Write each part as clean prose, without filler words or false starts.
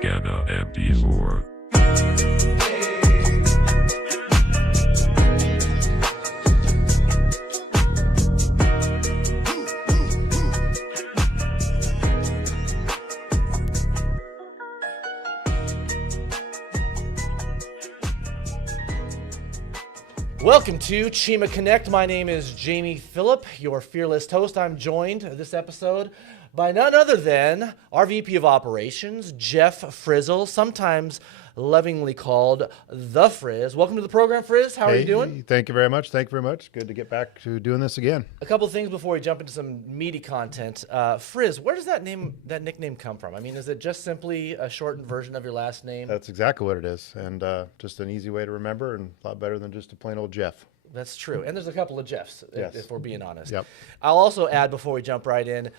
propaganda MP4. Welcome to Cheema Connect. My name is Jamie Phillip, your fearless host. I'm joined this episode by none other than our VP of Operations, Jeff Frizzle, sometimes lovingly called The Frizz. Welcome to the program, Frizz. How are you doing? Thank you very much. Thank you very much. Good to get back to doing this again. A couple of things before we jump into some meaty content. Frizz, where does that nickname come from? I mean, is it just simply a shortened version of your last name? That's exactly what it is, and just an easy way to remember, and a lot better than just a plain old Jeff. That's true. And there's a couple of Jeffs, Yes. if we're being honest. Yep. I'll also add before we jump right in,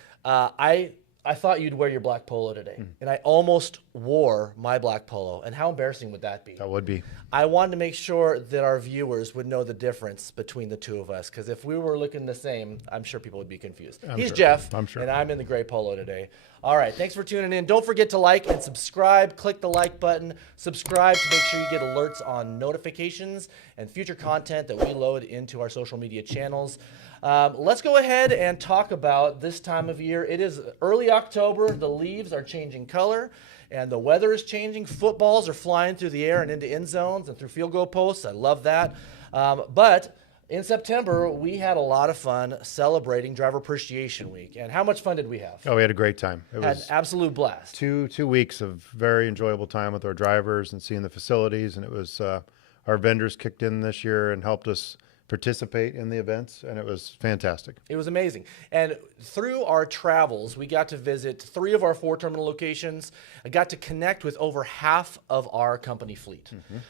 I thought you'd wear your black polo today, and I almost wore my black polo. And how embarrassing would that be? That would be. I wanted to make sure that our viewers would know the difference between the two of us, because if we were looking the same, I'm sure people would be confused. He's sure. Jeff, I'm sure. and I'm in the gray polo today. All right, thanks for tuning in. Don't forget to like and subscribe. Click the like button. Subscribe to make sure you get alerts on notifications and future content that we load into our social media channels. Let's go ahead and talk about this time of year. It is early October. The leaves are changing color, and the weather is changing. Footballs are flying through the air and into end zones and through field goal posts. I love that. But in September, we had a lot of fun celebrating Driver Appreciation Week. And how much fun did we have? Oh, we had a great time. It Had was an absolute blast. two weeks of very enjoyable time with our drivers and seeing the facilities, and it was our vendors kicked in this year and helped us participate in the events, and it was fantastic. It was amazing. And through our travels, we got to visit 3 of our 4 terminal locations. I got to connect with over half of our company fleet.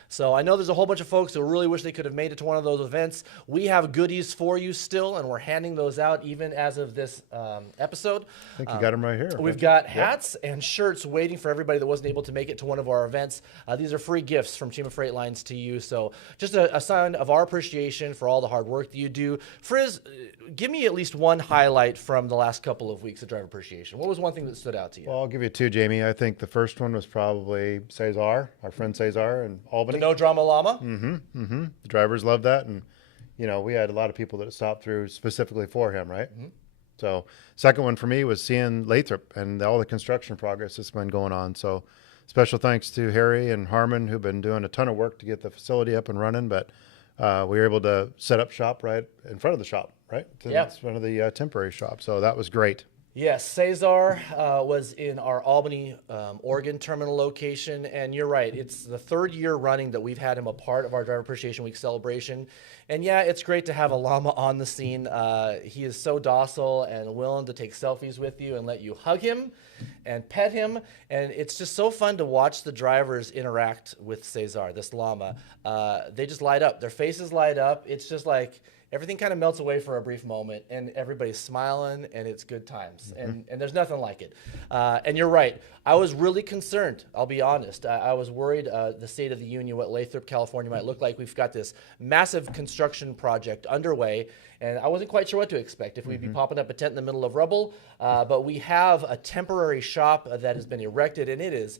So I know there's a whole bunch of folks who really wish they could have made it to one of those events. We have goodies for you still, and we're handing those out even as of this episode. I think you got them right here. We've got hats and shirts waiting for everybody that wasn't able to make it to one of our events. These are free gifts from Cheema Freight Lines to you. So just a sign of our appreciation for all the hard work that you do. Frizz, give me at least one highlight from the last couple of weeks of Driver Appreciation. What was one thing that stood out to you? Well, I'll give you 2, Jamie. I think the first one was probably Cesar, our friend Cesar in Albany. The No Drama Llama? The drivers loved that, and we had a lot of people that stopped through specifically for him, right? So second one for me was seeing Lathrop and all the construction progress that's been going on. So special thanks to Harry and Harmon, who've been doing a ton of work to get the facility up and running, but we were able to set up shop right in front of the shop, right? Yeah. In front of the temporary shop. So that was great. Yes, Cesar was in our Albany, Oregon terminal location, and you're right. It's the 3rd year running that we've had him a part of our Driver Appreciation Week celebration. And yeah, it's great to have a llama on the scene. He is so docile and willing to take selfies with you and let you hug him and pet him. And it's just so fun to watch the drivers interact with Cesar, this llama. They just light up. Their faces light up. It's just like everything kind of melts away for a brief moment, and everybody's smiling, and it's good times. And there's nothing like it. And you're right. I was really concerned, I'll be honest. I was worried the State of the Union, what Lathrop, California might look like. We've got this massive construction project underway, and I wasn't quite sure what to expect, if we'd be popping up a tent in the middle of rubble. But we have a temporary shop that has been erected, and it is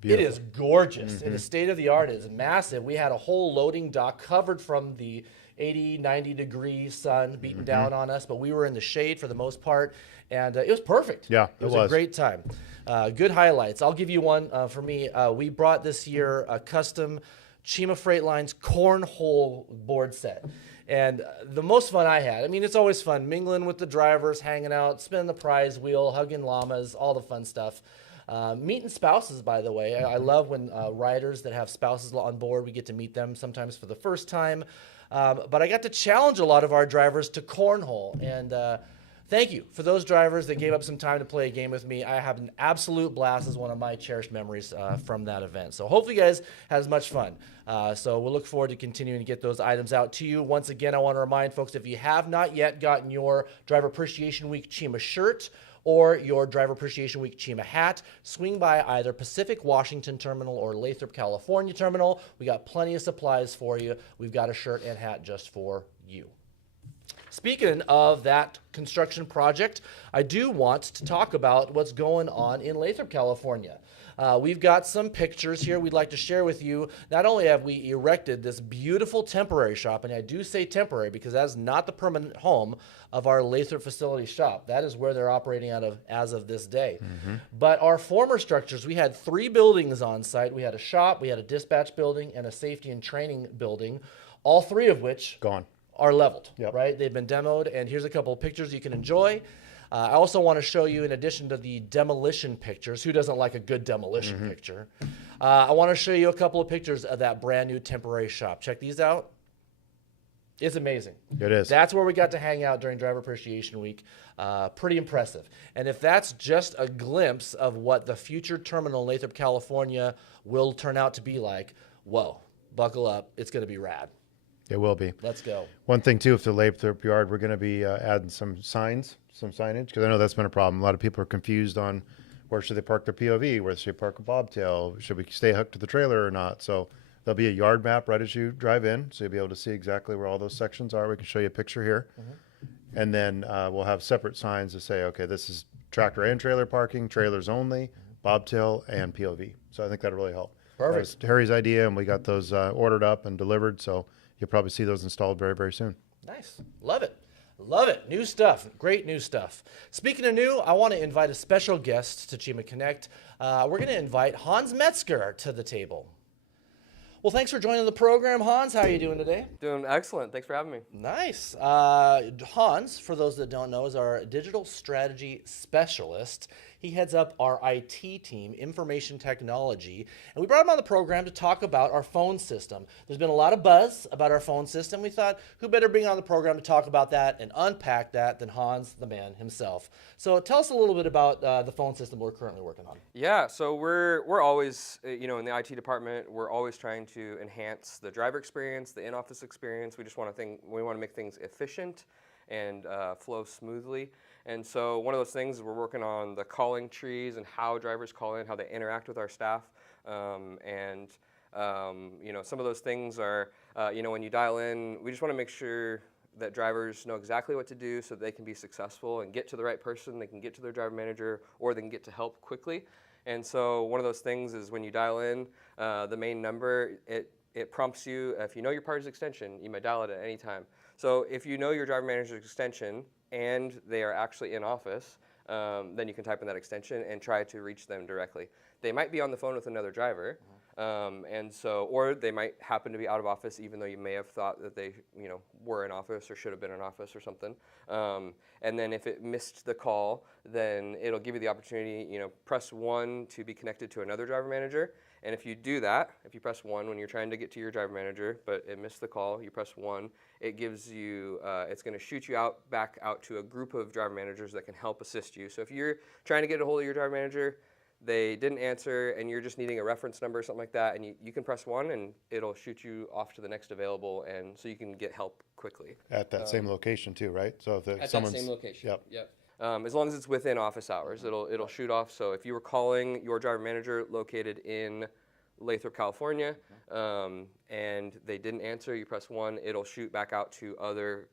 beautiful. It is gorgeous. It is state-of-the-art. It is massive. We had a whole loading dock covered from the 80, 90 degree sun beating down on us, but we were in the shade for the most part, and it was perfect. Yeah, it was a great time. Good highlights. I'll give you one for me. We brought this year a custom Cheema Freight Lines cornhole board set. And the most fun I had, I mean, it's always fun mingling with the drivers, hanging out, spinning the prize wheel, hugging llamas, all the fun stuff. Meeting spouses, by the way. I love when riders that have spouses on board, we get to meet them sometimes for the first time. But I got to challenge a lot of our drivers to cornhole. And thank you for those drivers that gave up some time to play a game with me. I have an absolute blast as one of my cherished memories from that event. So hopefully you guys had as much fun. So we'll look forward to continuing to get those items out to you. Once again, I want to remind folks, if you have not yet gotten your Driver Appreciation Week Cheema shirt or your Driver Appreciation Week Cheema hat, swing by either Pacific Washington Terminal or Lathrop, California Terminal. We got plenty of supplies for you. We've got a shirt and hat just for you. Speaking of that construction project, I do want to talk about what's going on in Lathrop, California. We've got some pictures here we'd like to share with you. Not only have we erected this beautiful temporary shop, and I do say temporary because that is not the permanent home of our Lathrop facility shop. That is where they're operating out of as of this day. But our former structures, we had 3 buildings on site. We had a shop, we had a dispatch building, and a safety and training building, all 3 of which Gone. are leveled, Yep. right? They've been demoed, and here's a couple of pictures you can enjoy. I also want to show you, in addition to the demolition pictures, who doesn't like a good demolition picture? I want to show you a couple of pictures of that brand new temporary shop. Check these out. It's amazing. It is. That's where we got to hang out during Driver Appreciation Week. Pretty impressive. And if that's just a glimpse of what the future terminal in Lathrop, California will turn out to be like, whoa, buckle up. It's going to be rad. It will be. Let's go. One thing too, with the Lathrop Yard, we're going to be adding some signage, because I know that's been a problem. A lot of people are confused on where should they park their POV, where should they park a bobtail, should we stay hooked to the trailer or not. So there'll be a yard map right as you drive in, so you'll be able to see exactly where all those sections are. We can show you a picture here. And then we'll have separate signs to say, okay, this is tractor and trailer parking, trailers only, bobtail, and POV. So I think that'll really help. Perfect. That was Harry's idea, and we got those ordered up and delivered, so you'll probably see those installed very, very soon. Nice. Love it. Love it. New stuff. Great new stuff. Speaking of new, I want to invite a special guest to Cheema Connect. We're going to invite Hans Metzger to the table. Well, thanks for joining the program, Hans. How are you doing today? Doing excellent. Thanks for having me. Nice. Hans, for those that don't know, is our digital strategy specialist. He heads up our IT team, information technology, and we brought him on the program to talk about our phone system. There's been a lot of buzz about our phone system. We thought, who better bring on the program to talk about that and unpack that than Hans, the man himself. So tell us a little bit about the phone system we're currently working on. Yeah, so we're always, in the IT department, we're always trying to enhance the driver experience, the in-office experience. We just want to make things efficient and flow smoothly. And so one of those things is we're working on the calling trees and how drivers call in, how they interact with our staff. Some of those things are, when you dial in, we just want to make sure that drivers know exactly what to do so that they can be successful and get to the right person, they can get to their driver manager, or they can get to help quickly. And so one of those things is when you dial in the main number, it prompts you, if you know your party's extension, you might dial it at any time. So if you know your driver manager's extension and they are actually in office, then you can type in that extension and try to reach them directly. They might be on the phone with another driver, or they might happen to be out of office even though you may have thought that they were in office or should have been in office or something. And then if it missed the call, then it'll give you the opportunity, press 1 to be connected to another driver manager. And if you do that, if you press 1 when you're trying to get to your driver manager, but it missed the call, you press 1, it gives you, it's going to shoot you back out to a group of driver managers that can help assist you. So if you're trying to get a hold of your driver manager, they didn't answer, and you're just needing a reference number or something like that, and you can press 1, and it'll shoot you off to the next available, and so you can get help quickly. At that same location too, right? So if At someone's, that same location. Yep. As long as it's within office hours, it'll shoot off. So if you were calling your driver manager located in Lathrop, California, and they didn't answer, you press 1, it'll shoot back out to other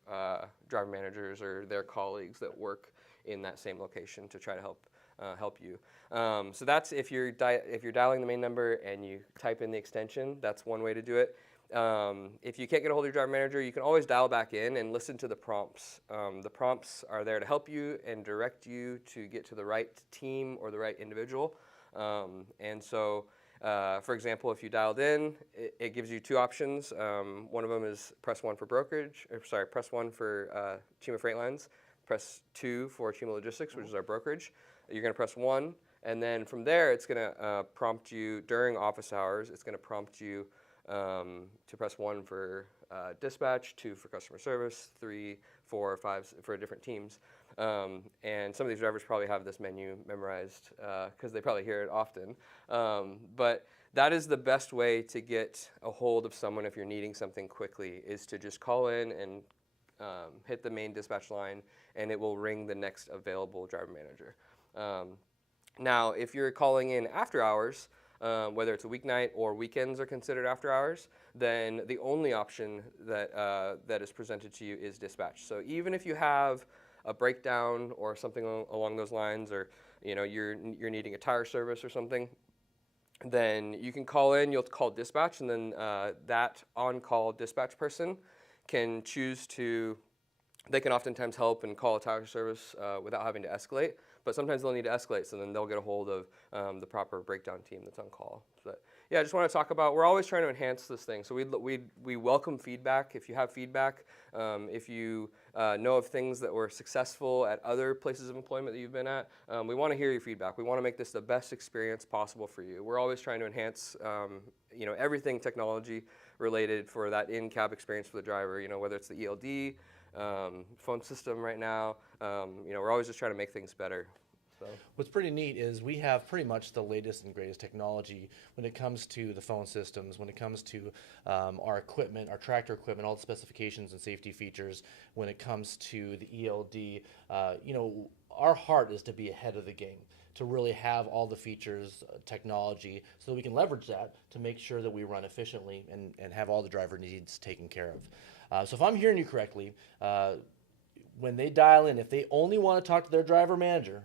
driver managers or their colleagues that work in that same location to try to help you. So that's if you're dialing the main number and you type in the extension, that's one way to do it. If you can't get a hold of your driver manager, you can always dial back in and listen to the prompts. The prompts are there to help you and direct you to get to the right team or the right individual. For example, if you dialed in, it gives you 2 options. One of them is press 1 for press 1 for Cheema Freight Lines, press 2 for Cheema Logistics, which is our brokerage. You're going to press 1, and then from there, it's going to prompt you during office hours. It's going to prompt you to press 1 for dispatch, 2 for customer service, 3, 4, 5 for different teams. And some of these drivers probably have this menu memorized because they probably hear it often. But that is the best way to get a hold of someone if you're needing something quickly, is to just call in and hit the main dispatch line, and it will ring the next available driver manager. Now, if you're calling in after hours, whether it's a weeknight or weekends are considered after hours, then the only option that is presented to you is dispatch. So even if you have a breakdown or something along those lines, or you're needing a tire service or something, then you can call in, you'll call dispatch, and then that on-call dispatch person can choose to, they can oftentimes help and call a tower service without having to escalate, but sometimes they'll need to escalate, so then they'll get a hold of the proper breakdown team that's on call. But yeah, I just want to talk about, we're always trying to enhance this thing, so we welcome feedback. If you have feedback, if you know of things that were successful at other places of employment that you've been at, we want to hear your feedback. We want to make this the best experience possible for you. We're always trying to enhance everything technology related for that in-cab experience for the driver, whether it's the ELD, phone system right now. We're always just trying to make things better. So. What's pretty neat is we have pretty much the latest and greatest technology when it comes to the phone systems, when it comes to our equipment, our tractor equipment, all the specifications and safety features. When it comes to the ELD, our heart is to be ahead of the game, to really have all the features, technology, so that we can leverage that to make sure that we run efficiently and have all the driver needs taken care of. So if I'm hearing you correctly, when they dial in, if they only want to talk to their driver manager,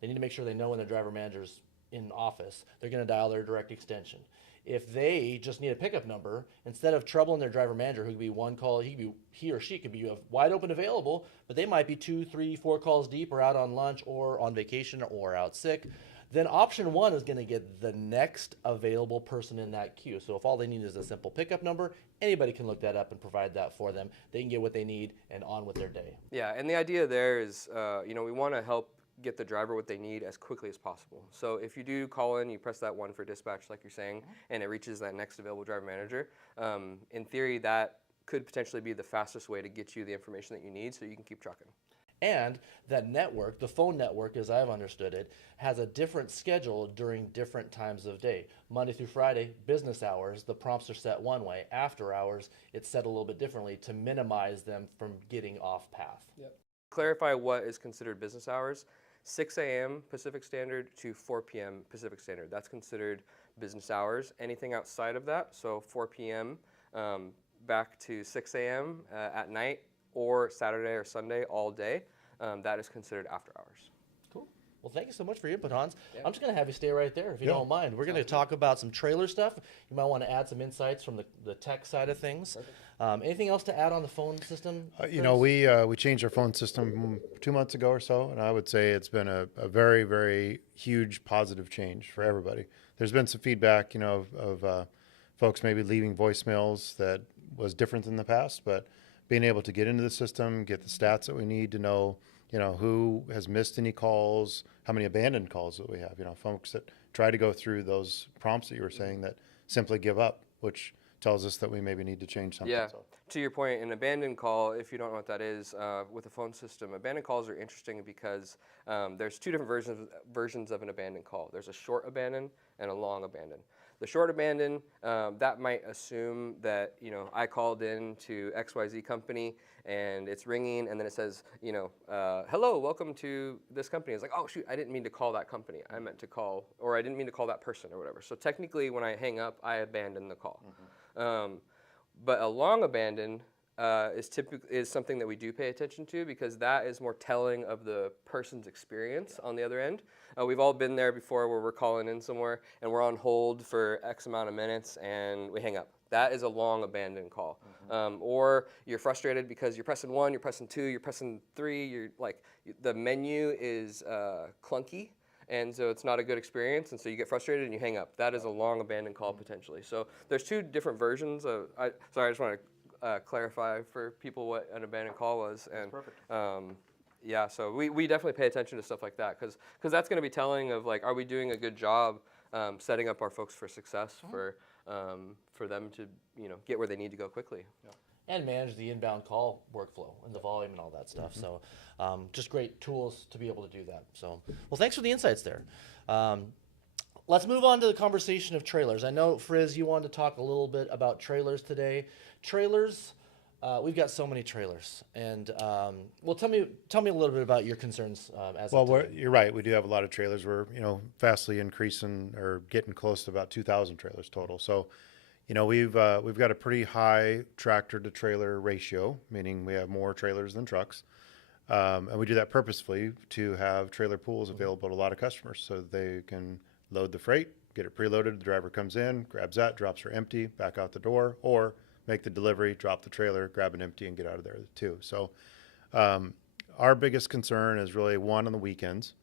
they need to make sure they know when their driver manager's in office. They're going to dial their direct extension. If they just need a pickup number, instead of troubling their driver manager, who could be one call, he or she could be wide open available, but they might be 2, 3, 4 calls deep, or out on lunch, or on vacation, or out sick, then option one is going to get the next available person in that queue. So if all they need is a simple pickup number, anybody can look that up and provide that for them. They can get what they need and on with their day. Yeah, and the idea there is, we want to help get the driver what they need as quickly as possible. So if you do call in, you press that 1 for dispatch, like you're saying, and it reaches that next available driver manager, in theory, that could potentially be the fastest way to get you the information that you need so you can keep trucking. And that network, the phone network, as I've understood it, has a different schedule during different times of day. Monday through Friday, business hours, the prompts are set one way. After hours, it's set a little bit differently to minimize them from getting off path. Yep. Clarify what is considered business hours. 6 a.m. Pacific Standard to 4 p.m. Pacific Standard. That's considered business hours. Anything outside of that, so 4 p.m. Back to 6 a.m. At night, or Saturday or Sunday all day, that is considered after hours. Cool. Well, thank you so much for your input, Hans. Yeah. I'm just going to have you stay right there if you don't mind. We're going to talk about some trailer stuff. You might want to add some insights from the tech side of things. Anything else to add on the phone system? We changed our phone system 2 months ago or so, and I would say it's been a very, very huge positive change for everybody. There's been some feedback, of folks maybe leaving voicemails that was different than the past, but being able to get into the system, get the stats that we need to know, who has missed any calls, how many abandoned calls that we have, folks that try to go through those prompts that you were saying that simply give up, which tells us that we maybe need to change something. Yeah, to your point, an abandoned call, if you don't know what that is, with a phone system, abandoned calls are interesting because there's two different versions of an abandoned call. There's a short abandon and a long abandon. The short abandon, that might assume that, I called in to XYZ company and it's ringing and then it says, hello, welcome to this company. It's like, oh shoot, I didn't mean to call that company. I meant to call, or I didn't mean to call that person or whatever. So technically when I hang up, I abandon the call. But a long abandon is something that we do pay attention to because that is more telling of the person's experience on the other end. We've all been there before where we're calling in somewhere and we're on hold for X amount of minutes and we hang up. That is a long abandoned call. Or you're frustrated because you're pressing 1, you're pressing 2, you're pressing 3, you're like, the menu is clunky. And so it's not a good experience, and so you get frustrated and you hang up. That is a long abandoned call potentially. So there's two different versions of. I just want to clarify for people what an abandoned call was. And perfect. Yeah, so we definitely pay attention to stuff like that because that's going to be telling of like, are we doing a good job setting up our folks for success for them to get where they need to go quickly. Yeah. And manage the inbound call workflow and the volume and all that stuff. So just great tools to be able to do that. So, well, thanks for the insights there. Let's move on to the conversation of trailers. I know, Frizz, you wanted to talk a little bit about trailers today. Trailers, we've got so many trailers. And, well, tell me a little bit about your concerns as of today. You're right. We do have a lot of trailers. We're, vastly increasing or getting close to about 2,000 trailers total. So, we've got a pretty high tractor to trailer ratio, meaning we have more trailers than trucks. And we do that purposefully to have trailer pools available to a lot of customers so they can load the freight, get it preloaded. The driver comes in, grabs that, drops her empty, back out the door, or make the delivery, drop the trailer, grab an empty, and get out of there too. So our biggest concern is really one on the weekends.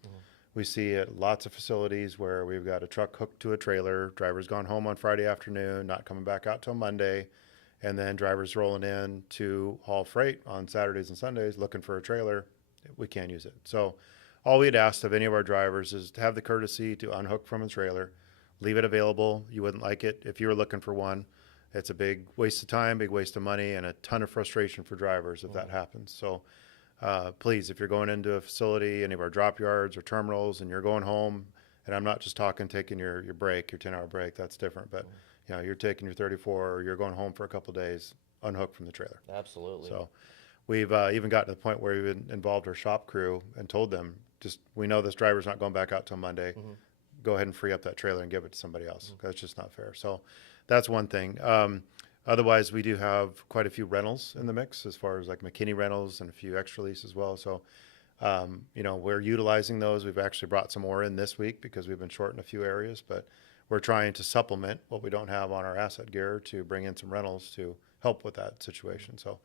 We see at lots of facilities where we've got a truck hooked to a trailer, driver's gone home on Friday afternoon, not coming back out till Monday, and then drivers rolling in to haul freight on Saturdays and Sundays looking for a trailer. We can't use it. So all we'd asked of any of our drivers is to have the courtesy to unhook from a trailer, leave it available. You wouldn't like it if you were looking for one. It's a big waste of time, big waste of money, and a ton of frustration for drivers if that happens. So please, if you're going into a facility, any of our drop yards or terminals, and you're going home, and I'm not just talking taking your break, your 10-hour break, that's different, but you're taking your 34 or you're going home for a couple of days, unhook from the trailer. Absolutely. So we've even gotten to the point where we've involved our shop crew and told them, we know this driver's not going back out till Monday. Go ahead and free up that trailer and give it to somebody else. That's just not fair. So that's one thing. Otherwise, we do have quite a few rentals in the mix as far as like McKinney rentals and a few extra lease as well. So, we're utilizing those. We've actually brought some more in this week because we've been short in a few areas, but we're trying to supplement what we don't have on our asset gear to bring in some rentals to help with that situation. So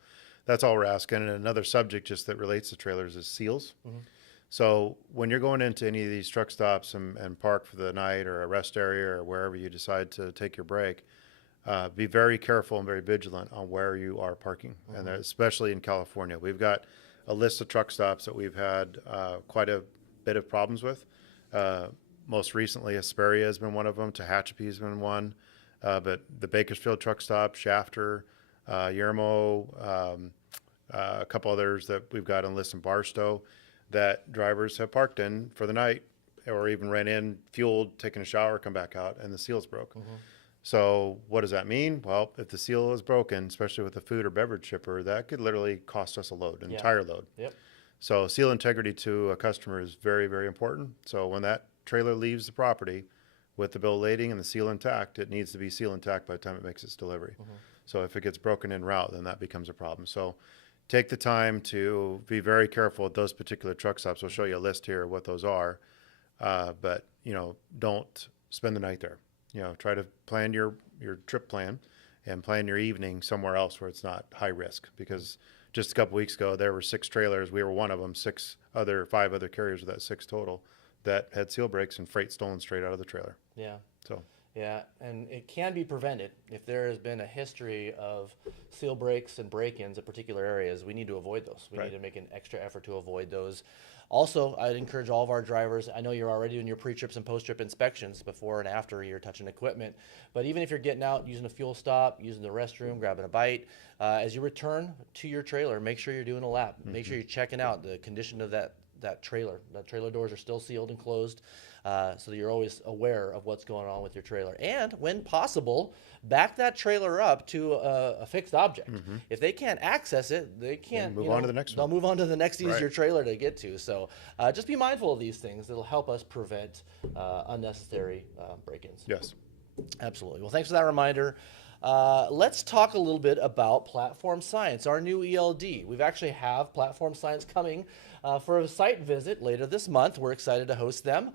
that's all we're asking. And another subject just that relates to trailers is seals. So when you're going into any of these truck stops and park for the night or a rest area or wherever you decide to take your break, be very careful and very vigilant on where you are parking, and especially in California. We've got a list of truck stops that we've had quite a bit of problems with. Most recently, Hesperia has been one of them. Tehachapi has been one. But the Bakersfield truck stop, Shafter, Yermo, a couple others that we've got on list in Barstow that drivers have parked in for the night or even ran in, fueled, taken a shower, come back out, and the seal's broke. So what does that mean? Well, if the seal is broken, especially with a food or beverage shipper, that could literally cost us a load, an entire load. So seal integrity to a customer is very, very important. So when that trailer leaves the property with the bill of lading and the seal intact, it needs to be seal intact by the time it makes its delivery. So if it gets broken en route, then that becomes a problem. So take the time to be very careful at those particular truck stops. We'll show you a list here of what those are. But, don't spend the night there. Try to plan your trip plan and plan your evening somewhere else where it's not high risk. Because just a couple weeks ago, there were 6 trailers. We were one of them, 5 other carriers of that 6 total that had seal breaks and freight stolen straight out of the trailer. Yeah, and it can be prevented. If there has been a history of seal breaks and break-ins at particular areas, we need to avoid those. We need to make an extra effort to avoid those. Also, I'd encourage all of our drivers, I know you're already doing your pre-trips and post-trip inspections before and after you're touching equipment, but even if you're getting out, using a fuel stop, using the restroom, grabbing a bite, as you return to your trailer, make sure you're doing a lap. Make sure you're checking out the condition of that trailer. The trailer doors are still sealed and closed, so that you're always aware of what's going on with your trailer. And when possible, back that trailer up to a fixed object. If they can't access it, they can't move on to the next they'll one. move on to the next easier trailer to get to. So just be mindful of these things. It'll help us prevent unnecessary break-ins. Yes. Absolutely. Well, thanks for that reminder. Let's talk a little bit about Platform Science, our new ELD. We've actually have Platform Science coming for a site visit later this month. We're excited to host them.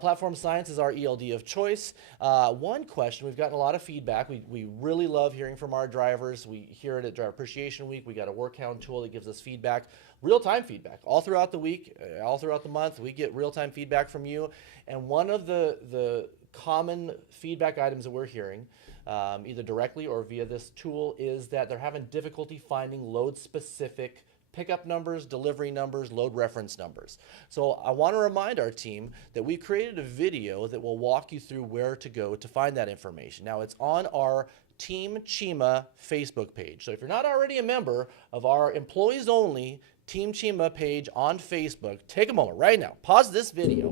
Platform Science is our ELD of choice. One question, we've gotten a lot of feedback. We really love hearing from our drivers. We hear it at Driver Appreciation Week. We got a work hound tool that gives us feedback, real-time feedback. All throughout the week, all throughout the month, we get real-time feedback from you. And one of the common feedback items that we're hearing, either directly or via this tool, is that they're having difficulty finding load-specific pickup numbers, delivery numbers, load reference numbers. So I want to remind our team that we created a video that will walk you through where to go to find that information. Now, it's on our Team Cheema Facebook page. So if you're not already a member of our employees only Team Cheema page on Facebook, take a moment right now, pause this video,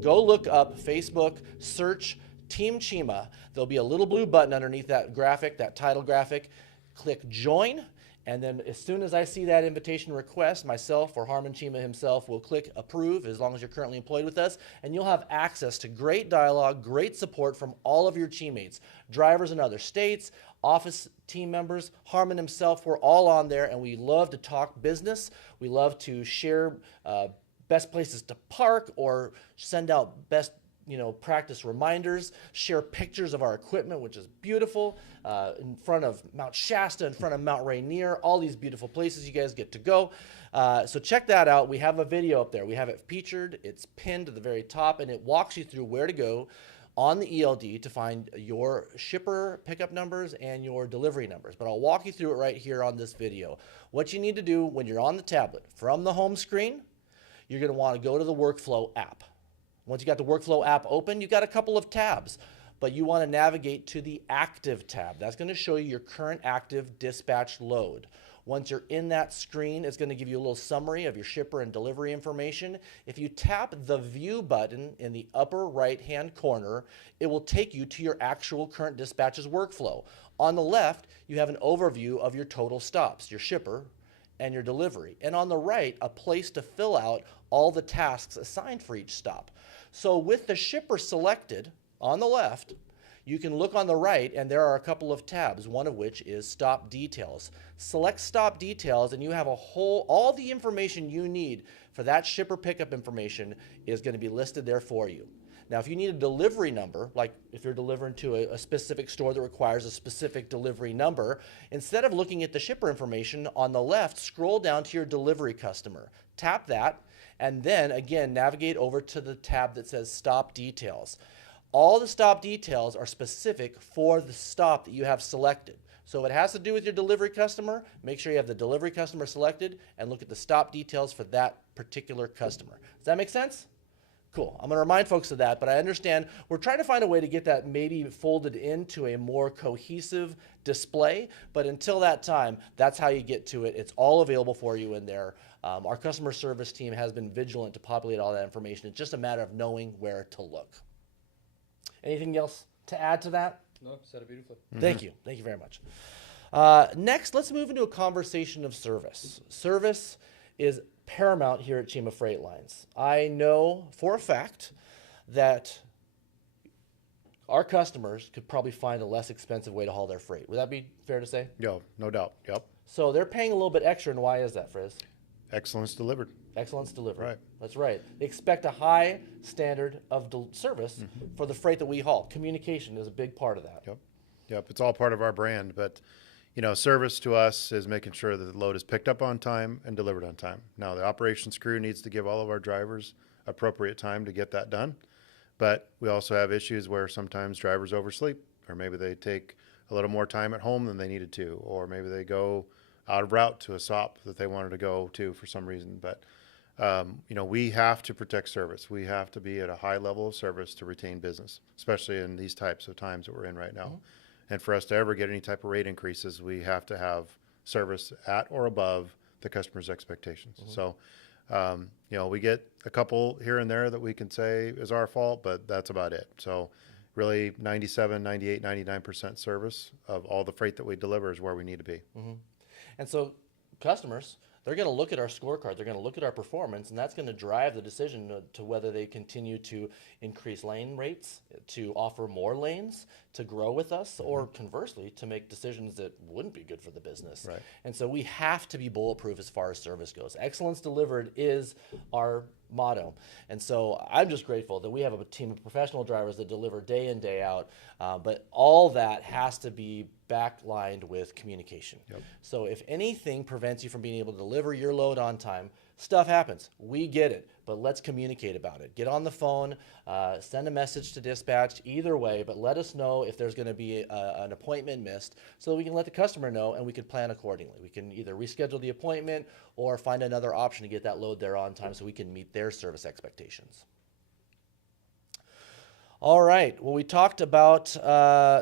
go look up Facebook, search Team Cheema. There'll be a little blue button underneath that graphic, that title graphic. Click join, and then as soon as I see that invitation request, myself or Harmon Cheema himself will click approve, as long as you're currently employed with us, and you'll have access to great dialogue, great support from all of your teammates, drivers in other states, office team members, Harmon himself. We're all on there, and we love to talk business. We love to share best places to park or send out best practice reminders, share pictures of our equipment, which is beautiful, in front of Mount Shasta, in front of Mount Rainier, all these beautiful places you guys get to go. So check that out. We have a video up there. We have it featured. It's pinned to the very top, and it walks you through where to go on the ELD to find your shipper pickup numbers and your delivery numbers. But I'll walk you through it right here on this video. What you need to do when you're on the tablet, from the home screen, you're going to want to go to the Workflow app. Once you got the Workflow app open, you got a couple of tabs, but you want to navigate to the Active tab. That's going to show you your current active dispatch load. Once you're in that screen, it's going to give you a little summary of your shipper and delivery information. If you tap the View button in the upper right-hand corner, it will take you to your actual current dispatch's workflow. On the left, you have an overview of your total stops, your shipper and your delivery. And on the right, a place to fill out all the tasks assigned for each stop. So with the shipper selected on the left, you can look on the right, and there are a couple of tabs, one of which is Stop Details. Select Stop Details, and you have all the information you need for that shipper pickup information is going to be listed there for you. Now, if you need a delivery number, like if you're delivering to a specific store that requires a specific delivery number, instead of looking at the shipper information on the left, scroll down to your delivery customer. Tap that, and then again, navigate over to the tab that says Stop Details. All the stop details are specific for the stop that you have selected. So if it has to do with your delivery customer, make sure you have the delivery customer selected and look at the stop details for that particular customer. Does that make sense? Cool. I'm going to remind folks of that, but I understand we're trying to find a way to get that maybe folded into a more cohesive display, but until that time, that's how you get to it. It's all available for you in there. Our customer service team has been vigilant to populate all that information. It's just a matter of knowing where to look. Anything else to add to that? No, said it beautifully. Thank you. Thank you very much. Next, let's move into a conversation of service. Service is paramount here at Cheema Freight Lines. I know for a fact that our customers could probably find a less expensive way to haul their freight. Would that be fair to say? Yo, no doubt. Yep. So they're paying a little bit extra, and why is that, Frizz? Excellence delivered. Excellence delivered. Right. That's right. They expect a high standard of service for the freight that we haul. Communication is a big part of that. Yep. Yep. It's all part of our brand, but service to us is making sure that the load is picked up on time and delivered on time. Now, the operations crew needs to give all of our drivers appropriate time to get that done, but we also have issues where sometimes drivers oversleep, or maybe they take a little more time at home than they needed to, or maybe they go out of route to a stop that they wanted to go to for some reason. But we have to protect service. We have to be at a high level of service to retain business, especially in these types of times that we're in right now. And for us to ever get any type of rate increases, we have to have service at or above the customer's expectations. So, we get a couple here and there that we can say is our fault, but that's about it. So really 97, 98, 99% service of all the freight that we deliver is where we need to be. And so customers, they're going to look at our scorecard, they're going to look at our performance, and that's going to drive the decision to whether they continue to increase lane rates, to offer more lanes, to grow with us, or conversely, to make decisions that wouldn't be good for the business. Right. And so we have to be bulletproof as far as service goes. Excellence delivered is our motto. And so I'm just grateful that we have a team of professional drivers that deliver day in, day out, but all that has to be backlined with communication. So if anything prevents you from being able to deliver your load on time, stuff happens. We get it, but let's communicate about it. Get on the phone, send a message to dispatch, either way, but let us know if there's going to be an appointment missed so that we can let the customer know and we can plan accordingly. We can either reschedule the appointment or find another option to get that load there on time so we can meet their service expectations. All right, well, we talked about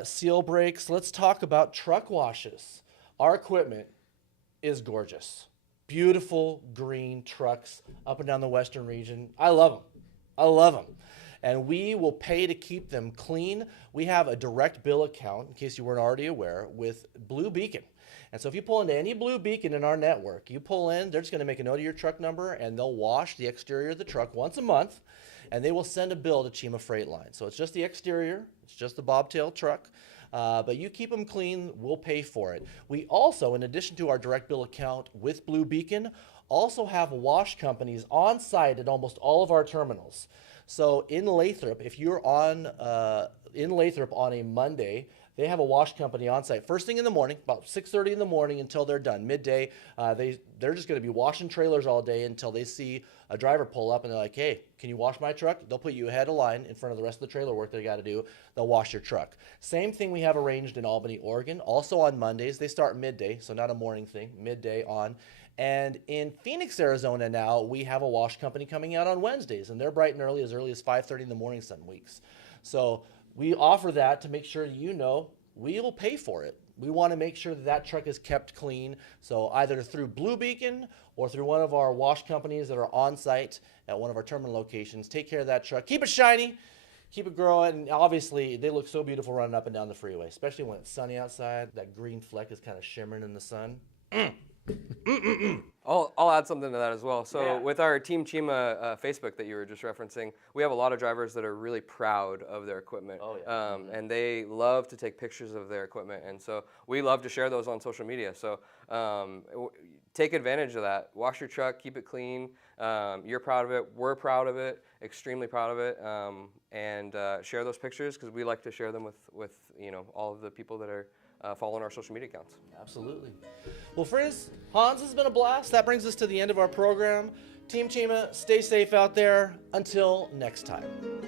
seal brakes. Let's talk about truck washes. Our equipment is gorgeous. Beautiful green trucks up and down the western region. I love them. I love them. And we will pay to keep them clean. We have a direct bill account, in case you weren't already aware, with Blue Beacon. And so if you pull into any Blue Beacon in our network, you pull in, they're just going to make a note of your truck number, and they'll wash the exterior of the truck once a month, and they will send a bill to Cheema Freight Line. So it's just the exterior. It's just the bobtail truck. But you keep them clean, we'll pay for it. We also, in addition to our direct bill account with Blue Beacon, also have wash companies on site at almost all of our terminals. So in Lathrop, if you're on in Lathrop on a Monday, they have a wash company on site first thing in the morning, about 6:30 in the morning until they're done. Midday, they're just going to be washing trailers all day until they see a driver pull up and they're like, "Hey, can you wash my truck?" They'll put you ahead of line in front of the rest of the trailer work they got to do. They'll wash your truck. Same thing we have arranged in Albany, Oregon. Also on Mondays, they start midday, so not a morning thing, midday on. And in Phoenix, Arizona now, we have a wash company coming out on Wednesdays, and they're bright and early as 5:30 in the morning some weeks. So we offer that to make sure you know we will pay for it. We want to make sure that that truck is kept clean. So either through Blue Beacon or through one of our wash companies that are on site at one of our terminal locations, take care of that truck. Keep it shiny, keep it growing. And obviously, they look so beautiful running up and down the freeway, especially when it's sunny outside. That green fleck is kind of shimmering in the sun. I'll add something to that as well. So Yeah. with our Team Cheema Facebook that you were just referencing, we have a lot of drivers that are really proud of their equipment. Oh, yeah. And they love to take pictures of their equipment. And so we love to share those on social media. So take advantage of that. Wash your truck, keep it clean. You're proud of it. We're proud of it, extremely proud of it. And share those pictures because we like to share them with all of the people that are following our social media accounts. Absolutely. Well, friends, Hans, has been a blast. That brings us to the end of our program. Team Cheema, stay safe out there. Until next time.